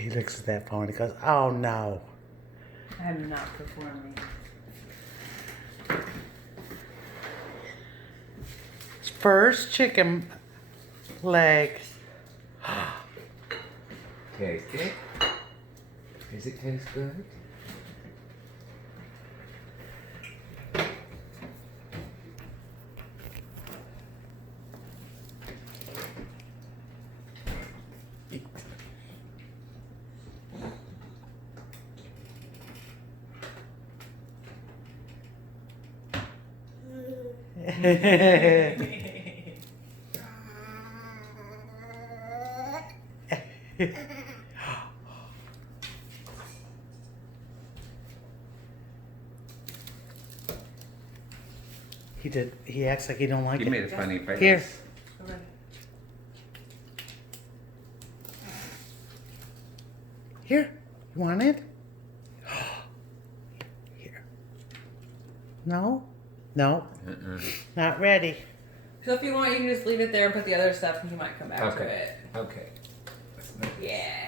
He looks at that phone and he goes, oh no. I'm not performing. First chicken legs. Taste it. Does it taste good? He acts like he don't like You it. made a funny face. Here. Okay. Here. You want it? Here. No? No. Not ready. So if you want, you can just leave it there and put the other stuff and he might come back to Okay. it. Okay. Let's make this. Yeah.